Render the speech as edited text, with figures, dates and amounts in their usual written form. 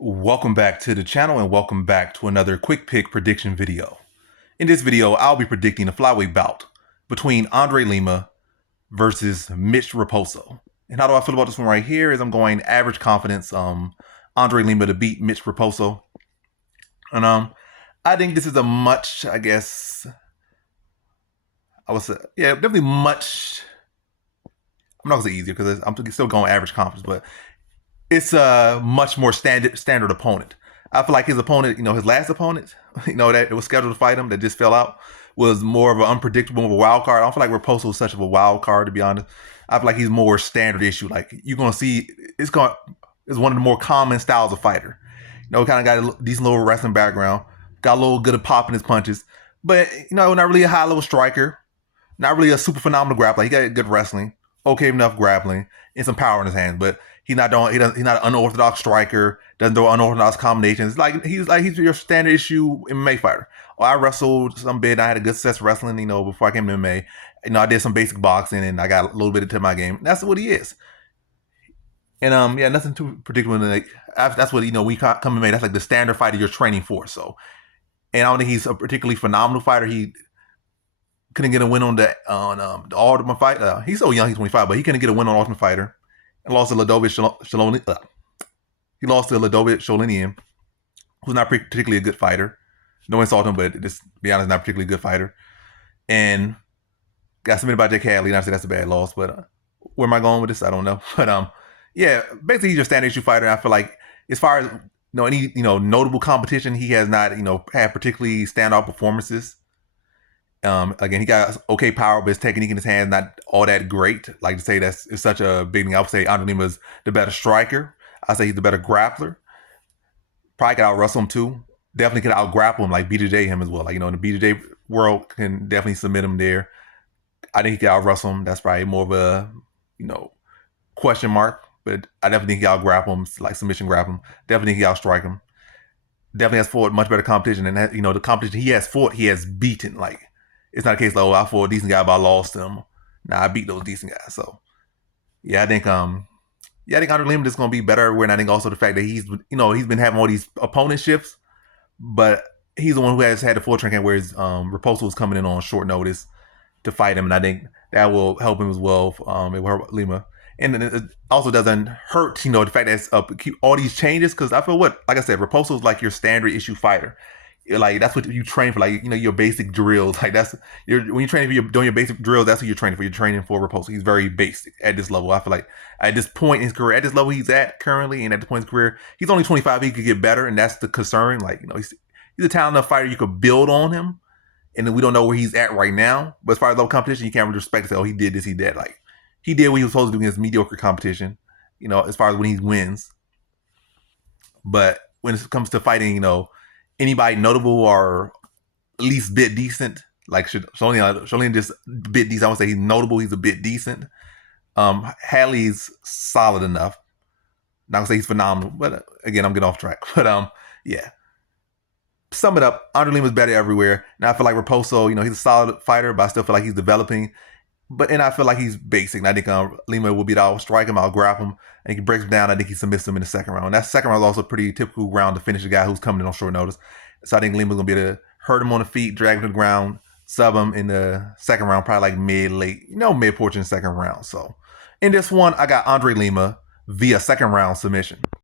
Welcome back to the channel and welcome back to another quick pick prediction video. In this video, I'll be predicting a flyweight bout between Andre Lima versus Mitch Raposo. And how do I feel about this one right here is I'm going average confidence, Andre Lima to beat Mitch Raposo. And I think this is a much, I guess, I would say, yeah, definitely much, I'm not gonna say easier because I'm still going average confidence, but it's a much more standard opponent. I feel like his opponent, his last opponent, that it was scheduled to fight him that just fell out, was more of an unpredictable, of a wild card. I don't feel like Raposo is such of a wild card, to be honest. I feel like he's more standard issue. Like you're gonna see, it's one of the more common styles of fighter. Kind of got a decent little wrestling background, got a little good at popping his punches, but not really a high level striker, not really a super phenomenal grappler. He got good wrestling, okay enough grappling, and some power in his hands, but he's not an unorthodox striker, doesn't do unorthodox combinations. He's your standard issue MMA fighter. Oh, I wrestled some bit, I had a good success wrestling, before I came to MMA. I did some basic boxing and I got a little bit into my game. That's what he is. And yeah, nothing too particular. That's what we come to MMA. That's like the standard fighter you're training for. So, and I don't think he's a particularly phenomenal fighter. He couldn't get a win on the Ultimate Fight. He's so young, he's 25, but he couldn't get a win on Ultimate Fighter. And lost to Ladovich Sholonian. He lost to Ladovich Sholonian, who's not particularly a good fighter. No insult him, but just to be honest, not particularly a good fighter. And got submitted by Jake Hadley, and I say that's a bad loss. But where am I going with this? I don't know. But yeah, basically he's your standard issue fighter. And I feel like as far as any notable competition, he has not had particularly standout performances. Again, he got okay power, but his technique in his hands not all that great. Like to say it's such a big thing. I would say Andre Lima is the better striker. I say he's the better grappler. Probably could out wrestle him too. Definitely could out grapple him, like BJJ him as well. Like in the BJJ world can definitely submit him there. I think he could out wrestle him. That's probably more of a question mark. But I definitely think he out grapple him, like submission grapple him. Definitely think he out strike him. Definitely has fought much better competition, and the competition he has fought, he has beaten. Like it's not a case like, I fought a decent guy, but I lost him. Nah, I beat those decent guys. So yeah, I think Andre Lima is gonna be better everywhere. And I think also the fact that he's been having all these opponent shifts, but he's the one who has had the full training camp, whereas Raposo was coming in on short notice to fight him, and I think that will help him as well. It will help Lima. And it also doesn't hurt, the fact that it's keep all these changes, because I feel like I said, Raposo is like your standard issue fighter. Like that's what you train for, like your basic drills. Like when you train for doing your basic drills, that's what you're training for. You're training for Raposo. He's very basic at this level. I feel like at this point in his career, at this level he's at currently, and at the point in his career, he's only 25. He could get better, and that's the concern. Like he's a talented enough fighter. You could build on him, and then we don't know where he's at right now. But as far as level competition, you can't really respect say, oh, he did this, he did. Like he did what he was supposed to do against mediocre competition. As far as when he wins. But when it comes to fighting, anybody notable or at least a bit decent, like Sholonian just a bit decent. I would say he's notable. He's a bit decent. Hadley's solid enough. Not gonna say he's phenomenal, but again, I'm getting off track. But yeah. Sum it up, Andre Lima's better everywhere. Now I feel like Raposo, he's a solid fighter, but I still feel like he's developing. And I feel like he's basic. And I think Lima will beat out, strike him, I'll grab him. And he breaks him down. I think he submits him in the second round. And that second round is also a pretty typical round to finish a guy who's coming in on short notice. So I think Lima's going to be able to hurt him on the feet, drag him to the ground, sub him in the second round, probably like mid-late, mid-portion second round. So in this one, I got Andre Lima via second round submission.